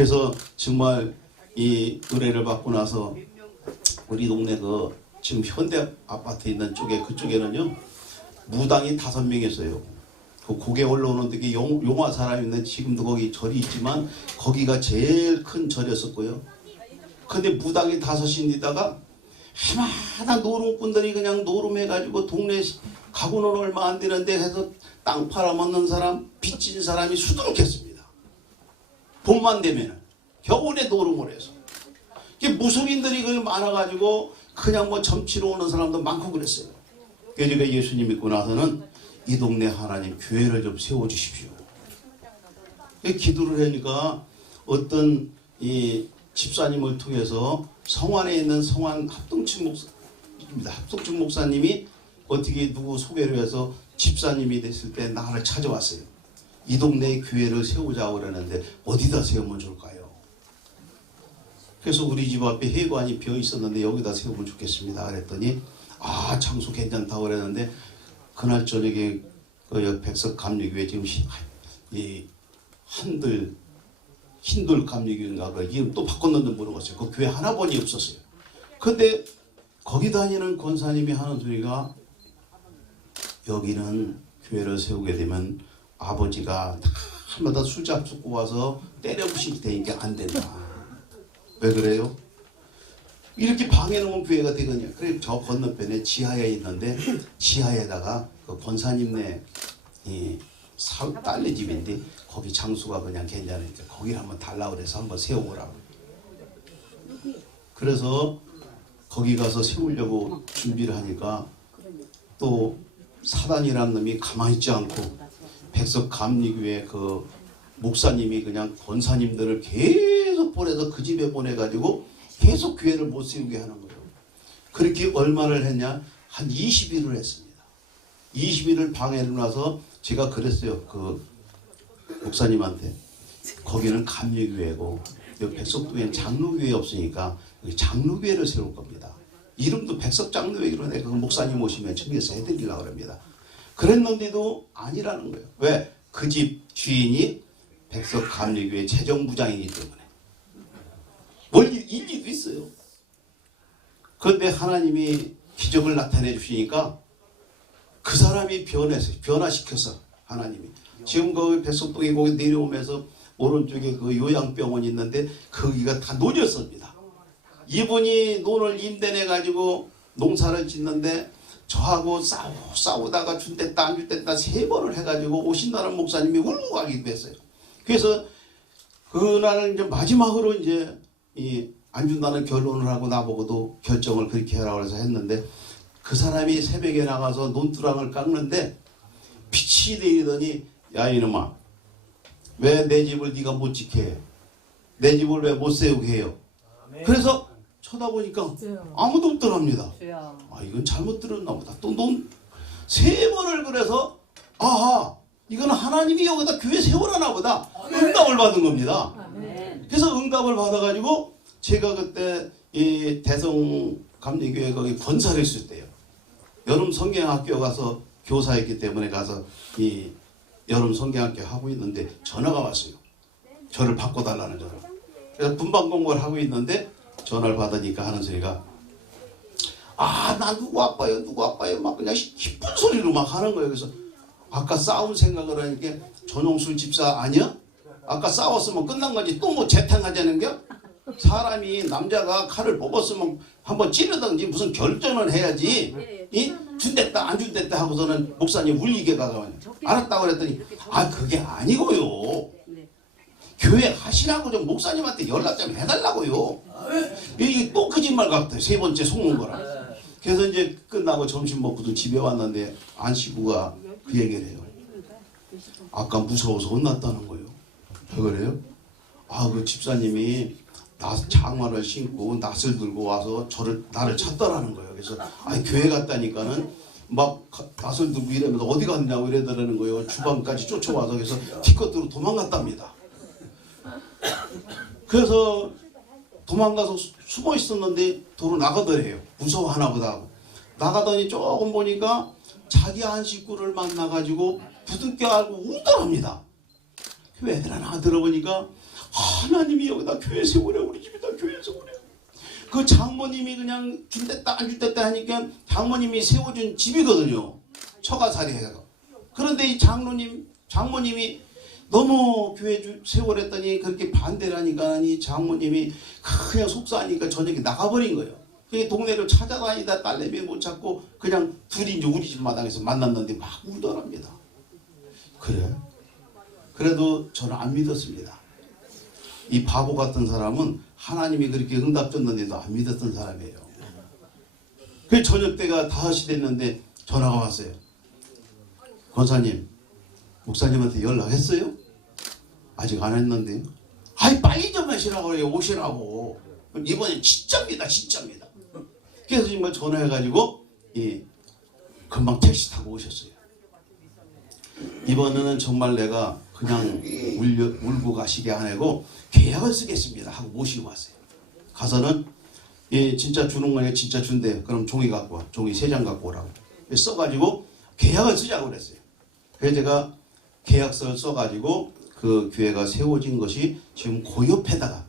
그래서 정말 이 은혜를 받고 나서 우리 동네 그 지금 현대 아파트 있는 쪽에 그쪽에는요 무당이 5명이었어요. 그 고개 올라오는 데게 용화 사람이 있는데 지금도 거기 절이 있지만 거기가 제일 큰 절이었었고요. 근데 무당이 5인데다가 해마다 노름꾼들이 그냥 노름해가지고 동네 가구는 얼마 안 되는데 해서 땅 팔아먹는 사람, 빚진 사람이 수두룩했습니다. 봄만 되면 겨울에 노름을 해서 무속인들이 많아가지고 그냥 뭐 점치러 오는 사람도 많고 그랬어요. 그래서 제가 예수님 믿고 나서는 이 동네 하나님 교회를 좀 세워주십시오. 기도를 하니까 어떤 이 집사님을 통해서 성안에 있는 성안 합동측 목사입니다. 합동측 목사님이 어떻게 누구 소개를 해서 집사님이 됐을 때 나를 찾아왔어요. 이 동네에 교회를 세우자고 그러는데 어디다 세우면 좋을까요? 그래서 우리 집 앞에 회관이 비어 있었는데 여기다 세우면 좋겠습니다. 그랬더니 아 장소 괜찮다고 그랬는데 그날 저녁에 그 백석 감리교회 지금 이 흰돌 감리교회인가 그 이름 또 바꿨는지 모르겠어요. 그 교회 하나뿐이 없었어요. 근데 거기 다니는 권사님이 하는 소리가 여기는 교회를 세우게 되면 아버지가 날마다 술 잡수고 와서 때려 부실 테니까 안 된다. 왜 그래요? 이렇게 방해놓으면 교회가 되거든요. 그래 저 건너편에 지하에 있는데 지하에다가 그 권사님네 딸네 집인데 거기 장소가 그냥 괜찮으니까 거기를 한번 달라고 그래서 한번 세워보라고. 그래서 거기 가서 세우려고 준비를 하니까 또 사단이라는 놈이 가만히 있지 않고 백석 감리교회 그 목사님이 그냥 권사님들을 계속 보내서 그 집에 보내가지고 계속 교회를 못 세우게 하는 거예요. 그렇게 얼마를 했냐? 한 20일을 했습니다. 20일을 방해를 놔서 제가 그랬어요. 그 목사님한테 거기는 감리교회고 여기 백석동에 장로교회 없으니까 여기 장로교회를 세울 겁니다. 이름도 백석장로교회 그러네. 그 목사님 오시면 청해서 해드리려고 합니다. 그랬는데도 아니라는 거예요. 왜? 그 집 주인이 백석감리교회 재정부장이기 때문에. 뭘 일리도 있어요. 그런데 하나님이 기적을 나타내 주시니까 그 사람이 변화시켜서 하나님이 지금 그 백석동에 거기 내려오면서 오른쪽에 그 요양병원이 있는데 거기가 다 논이었습니다. 이분이 논을 임대내 가지고 농사를 짓는데 저하고 싸우다가 준댔다 안 준댔다 3번을 해가지고 오신다는 목사님이 울고 가기도 했어요. 그래서 그날은 이제 마지막으로 이제 안 준다는 결론을 하고 나보고도 결정을 그렇게 하라고 해서 했는데 그 사람이 새벽에 나가서 논두랑을 깎는데 빛이 내리더니 야 이놈아 왜 내 집을 네가 못 지켜 해? 내 집을 왜 못 세우게 해요? 그래서 쳐다보니까 아무도 없더랍니다. 아 이건 잘못 들었나 보다. 또 논 3번을 그래서 아하 이건 하나님이 여기다 교회 세우라나 보다. 응답을 받은 겁니다. 그래서 응답을 받아가지고 제가 그때 이 대성감리교회 거기 권사를 했을 때요. 여름 성경학교 가서 교사했기 때문에 가서 이 여름 성경학교 하고 있는데 전화가 왔어요. 저를 바꿔달라는 전화. 그래서 분반 공부를 하고 있는데 전화를 받으니까 하는 소리가 아 나 누구 아빠요 누구 아빠요 막 그냥 기쁜 소리로 막 하는 거예요. 그래서 아까 싸운 생각을 하니까 전용술 집사 아니야? 아까 싸웠으면 끝난 거지 또 뭐 재탕하자는 겨? 사람이 남자가 칼을 뽑았으면 한번 찌르든지 무슨 결정을 해야지 이 준댔다 안 준댔다 하고서는 목사님 울리게 가서 알았다고 그랬더니 아 그게 아니고요. 교회 하시라고 좀 목사님한테 연락 좀 해달라고요. 이게 또 거짓말 같아. 3번째 속는 거라. 그래서 이제 끝나고 점심 먹고도 집에 왔는데 안식구가 그 얘기를 해요. 아까 무서워서 혼났다는 거예요. 왜 그래요? 아 그 집사님이 장화를 신고 낫을 들고 와서 나를 찾더라는 거예요. 그래서 아 교회 갔다니까는 막 낫을 들고 이러면서 어디 갔냐고 이러더라는 거예요. 주방까지 쫓아와서 그래서 기껏들어 도망갔답니다. 그래서 도망가서 숨어 있었는데 도로 나가더래요. 무서워하나 보다 하고. 나가더니 조금 보니까 자기 한 식구를 만나가지고 부둥켜 안고 울더랍니다. 그 애들 하나 들어보니까 하나님이 여기다 교회 세우래, 우리 집에다 교회 세우래. 그 장모님이 그냥 준댔다 안 준댔다 하니까 장모님이 세워준 집이거든요. 처가살이해서. 그런데 이 장모님이 너무 교회 세우랬더니 그렇게 반대를 하니까 이 장모님이 그냥 속상하니까 저녁에 나가버린 거예요. 그 동네를 찾아다니다 딸내미 못 찾고 그냥 둘이 이제 우리 집 마당에서 만났는데 막 울더랍니다. 그래? 그래도 저는 안 믿었습니다. 이 바보 같은 사람은 하나님이 그렇게 응답 줬는데도 안 믿었던 사람이에요. 그 저녁 때가 5시 됐는데 전화가 왔어요. 권사님, 목사님한테 연락했어요? 아직 안 했는데요. 아이 빨리 좀 하시라고 그래요. 오시라고. 이번엔 진짜입니다. 진짜입니다. 그래서 정말 전화해가지고 금방 택시 타고 오셨어요. 이번에는 정말 내가 그냥 울고 가시게 안 하고 계약을 쓰겠습니다 하고 모시고 왔어요. 가서는 진짜 주는 거냐 진짜 준대요. 그럼 종이 갖고 와. 종이 3장 갖고 오라고. 써가지고 계약을 쓰자고 그랬어요. 그래서 제가 계약서를 써가지고 그 교회가 세워진 것이 지금 그 옆에다가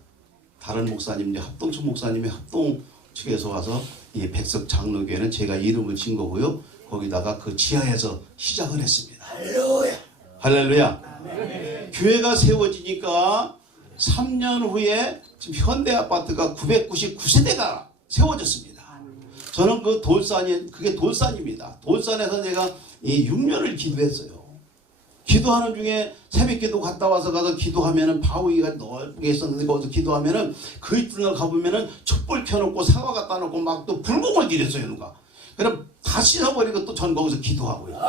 다른 목사님, 합동촌 목사님이 합동 측에서 와서 이 백석 장로교회는 제가 이름을 진 거고요. 거기다가 그 지하에서 시작을 했습니다. 할렐루야. 할렐루야. 아멘. 교회가 세워지니까 3년 후에 지금 현대 아파트가 999세대가 세워졌습니다. 저는 그 그게 돌산입니다. 돌산에서 제가 6년을 기도했어요. 기도하는 중에 새벽기도 갔다 와서 가서 기도하면은 바위가 넓게 있었는데 거기서 기도하면은 그 이튿날 가보면은 촛불 켜놓고 사과 갖다 놓고 막 또 불공을 드렸어요 누가. 그럼 다 씻어버리고 또 전 거기서 기도하고요.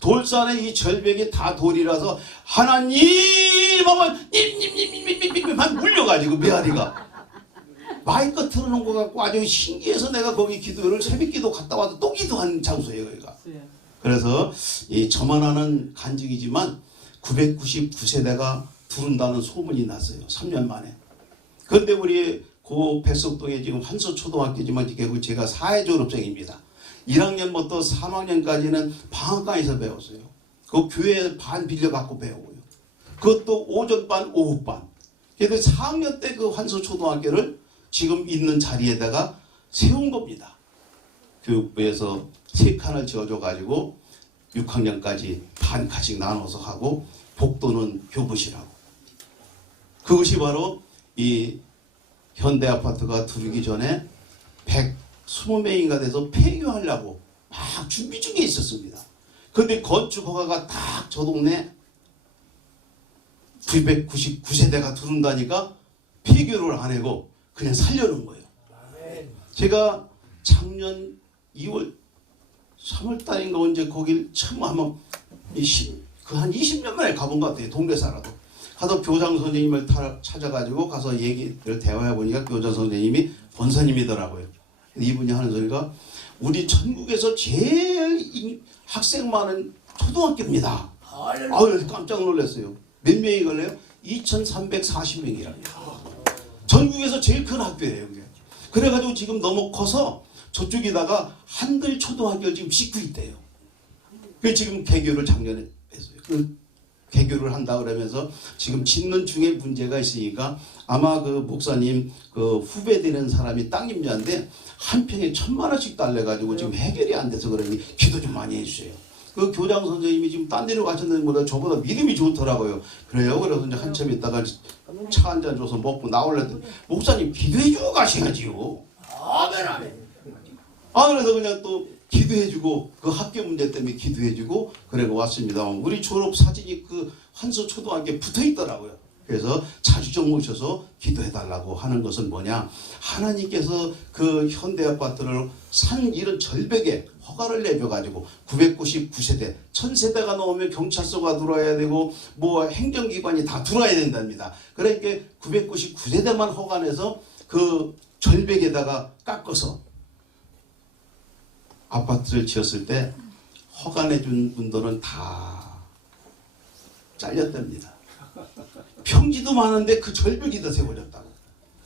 돌산의 이 절벽이 다 돌이라서 하나님 하면 님님님님님님만 물려가지고 메아리가 마이크 틀어놓은 것 같고 아주 신기해서 내가 거기 기도를 새벽기도 갔다 와서 또 기도한 장소예요 여기가. 그래서 이 저만 아는 간증이지만 999세대가 부른다는 소문이 났어요. 3년 만에. 그런데 우리 그 백석동에 지금 한서초등학교지만 제가 사회 졸업생입니다. 1학년부터 3학년까지는 방학간에서 배웠어요. 그 교회 반 빌려갖고 배우고요. 그것도 오전반, 오후반. 그래서 4학년 때 그 한서초등학교를 지금 있는 자리에다가 세운 겁니다. 교육부에서 3칸을 지어줘가지고 6학년까지 반칸씩 나눠서 하고 복도는 교부실하고. 그것이 바로 이 현대아파트가 들어오기 전에 120명인가 돼서 폐교하려고 막 준비 중에 있었습니다. 그런데 건축허가가 딱 저 동네 999세대가 들어온다니까 폐교를 안 하고 그냥 살려놓은 거예요. 제가 작년 2월 3월달인가 언제 거길 처음 한번 한 20년 만에 가본 것 같아요. 동네 살아도. 가서 교장 선생님을 찾아가지고 가서 얘기를 대화해보니까 교장 선생님이 권사님이더라고요. 이분이 하는 소리가 우리 전국에서 제일 학생 많은 초등학교입니다. 아유 깜짝 놀랐어요. 몇 명이 걸려요? 2340명이랍니다. 전국에서 제일 큰 학교예요. 그게. 그래가지고 지금 너무 커서 저쪽에다가 한글 초등학교를 지금 짓고 있대요. 그 지금 개교를 작년에 했어요. 그 개교를 한다 그러면서 지금 짓는 중에 문제가 있으니까 아마 그 목사님 그 후배 되는 사람이 땅임자인데 한 평에 1000만 원씩 달래가지고 지금 해결이 안 돼서 그러니 기도 좀 많이 해주세요. 그 교장 선생님이 지금 딴 데로 가셨는데 보다 저보다 믿음이 좋더라고요. 그래요? 그래서 이제 한참 있다가 차 한 잔 줘서 먹고 나올랬더니 목사님 기도해주고 가셔야지요. 아멘 아멘. 그래서 그냥 또 기도해주고 그 학교 문제 때문에 기도해주고 그러고 왔습니다. 우리 졸업 사진이 그 한서초등학교에 붙어있더라고요. 그래서 자주 좀 오셔서 기도해달라고 하는 것은 뭐냐, 하나님께서 그 현대아파트를 산 이런 절벽에 허가를 내줘가지고 999세대 1000세대가 넘으면 경찰서가 들어와야 되고 뭐 행정기관이 다 들어와야 된답니다. 그러니까 999세대만 허가내서 그 절벽에다가 깎아서 아파트를 지었을 때 허가내준 분들은 다 잘렸답니다. 평지도 많은데 그 절벽이 더 세워졌다고.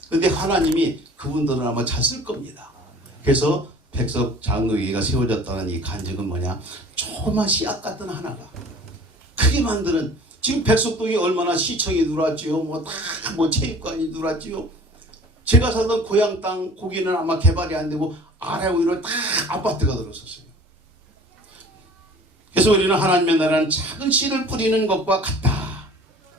근데 하나님이 그분들은 아마 잘 쓸 겁니다. 그래서 백석 장로교회가 세워졌다는 이 간증은 뭐냐, 조그만 씨앗 같은 하나가 크게 만드는 지금 백석동이 얼마나 시청이 들어왔지요. 뭐 다 뭐 체육관이 들어왔지요. 제가 살던 고향 땅 거기는 아마 개발이 안 되고 아래 위로 다 아파트가 들어섰어요. 그래서 우리는 하나님의 나라는 작은 씨를 뿌리는 것과 같다.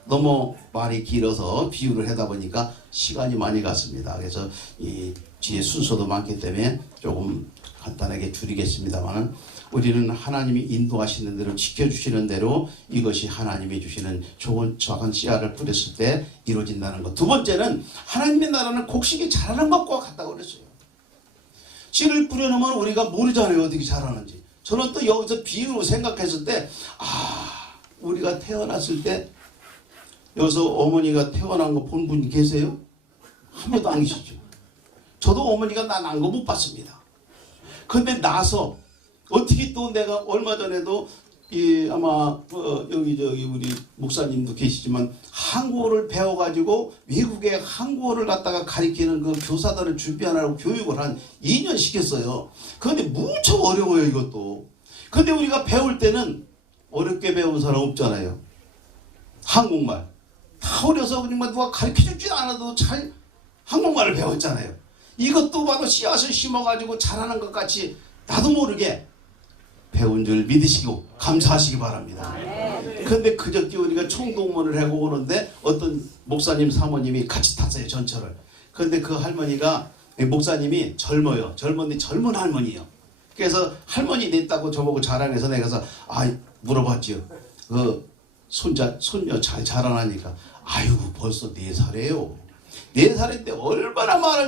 너무 말이 길어서 비유를 하다 보니까 시간이 많이 갔습니다. 그래서 이 뒤에 순서도 많기 때문에 조금 간단하게 줄이겠습니다만, 우리는 하나님이 인도하시는 대로 지켜주시는 대로 이것이 하나님이 주시는 좋은 작은 씨알을 뿌렸을 때 이루어진다는 것. 두 번째는 하나님의 나라는 곡식이 자라는 것과 같다고 그랬어요. 씨를 뿌려놓으면 우리가 모르잖아요, 어떻게 자라는지. 저는 또 여기서 비유로 생각했을 때, 우리가 태어났을 때 여기서 어머니가 태어난 거 본 분 계세요? 한 번도 안 계시죠? 저도 어머니가 나 난 거 못 봤습니다. 근데 나서 어떻게 또 내가 얼마 전에도 아마 여기 우리 목사님도 계시지만 한국어를 배워가지고 외국에 한국어를 갖다가 가리키는 그 교사들을 준비하느라고 교육을 한 2년 시켰어요. 그런데 무척 어려워요, 이것도. 근데 우리가 배울 때는 어렵게 배운 사람 없잖아요. 한국말 다 어려서 그냥 누가 가르쳐주지 않아도 잘 한국말을 배웠잖아요. 이것도 바로 씨앗을 심어가지고 자라는 것 같이 나도 모르게 배운 줄 믿으시고 감사하시기 바랍니다. 그런데 그저께 우리가 총동원을 하고 오는데 어떤 목사님 사모님이 같이 탔어요, 전철을. 그런데 그 할머니가, 목사님이 젊어요. 젊은 할머니예요. 그래서 할머니 됐다고 저보고 자랑해서 내가 가서 물어봤지요. 손녀 잘 자라나니까, 아이고 벌써 4살이에요. 4살인데 얼마나 말을